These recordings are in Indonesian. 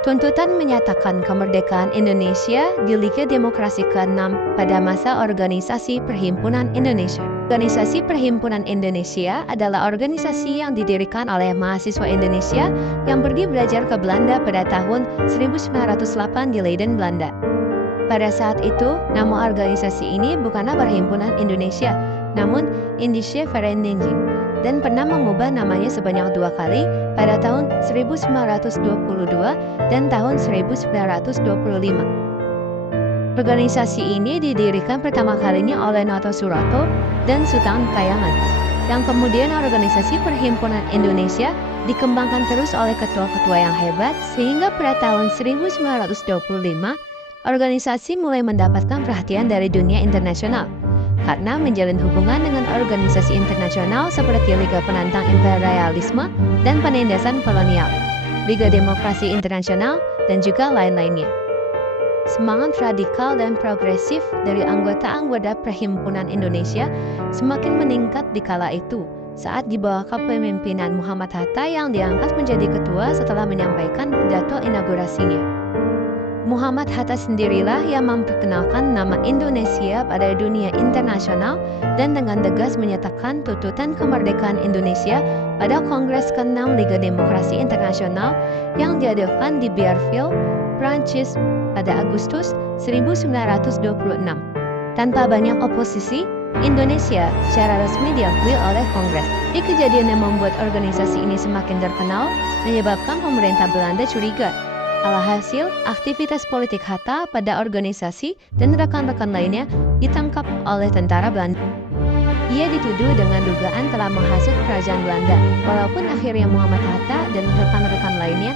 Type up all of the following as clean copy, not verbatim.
Tuntutan menyatakan kemerdekaan Indonesia di Liga Demokrasi ke-6 pada masa Organisasi Perhimpunan Indonesia. Organisasi Perhimpunan Indonesia adalah organisasi yang didirikan oleh mahasiswa Indonesia yang pergi belajar ke Belanda pada tahun 1908 di Leiden, Belanda. Pada saat itu, nama organisasi ini bukanlah Perhimpunan Indonesia, namun Indische Vereniging, dan pernah mengubah namanya sebanyak 2 kali pada tahun 1922 dan tahun 1925. Organisasi ini didirikan pertama kalinya oleh Noto Suroto dan Sutan Kayangan, yang kemudian organisasi Perhimpunan Indonesia dikembangkan terus oleh ketua-ketua yang hebat sehingga pada tahun 1925 organisasi mulai mendapatkan perhatian dari dunia internasional karena menjalin hubungan dengan organisasi internasional seperti Liga Penantang Imperialisme dan Penindasan Kolonial, Liga Demokrasi Internasional, dan juga lain-lainnya. Semangat radikal dan progresif dari anggota-anggota Perhimpunan Indonesia semakin meningkat di kala itu saat di bawah kepemimpinan Muhammad Hatta yang diangkat menjadi ketua setelah menyampaikan pidato inaugurasinya. Muhammad Hatta sendirilah yang memperkenalkan nama Indonesia pada dunia internasional dan dengan tegas menyatakan tuntutan kemerdekaan Indonesia pada Kongres ke-6 Liga Demokrasi Internasional yang diadakan di Biarritz, Prancis pada Agustus 1926. Tanpa banyak oposisi, Indonesia secara resmi diakui oleh Kongres. Di kejadian yang membuat organisasi ini semakin terkenal menyebabkan pemerintah Belanda curiga. Alhasil, aktivitas politik Hatta pada organisasi dan rekan-rekan lainnya ditangkap oleh tentara Belanda. Ia dituduh dengan dugaan telah menghasut kerajaan Belanda, walaupun akhirnya Muhammad Hatta dan rekan-rekan lainnya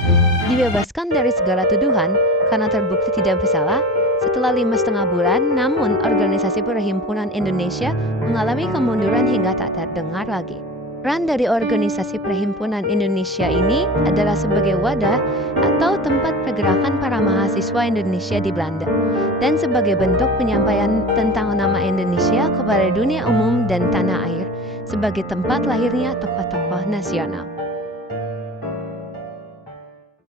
dibebaskan dari segala tuduhan karena terbukti tidak bersalah. Setelah 5,5 bulan, namun organisasi Perhimpunan Indonesia mengalami kemunduran hingga tak terdengar lagi. Peran dari organisasi Perhimpunan Indonesia ini adalah sebagai wadah atau tempat pergerakan para mahasiswa Indonesia di Belanda dan sebagai bentuk penyampaian tentang nama Indonesia kepada dunia umum dan tanah air sebagai tempat lahirnya tokoh-tokoh nasional.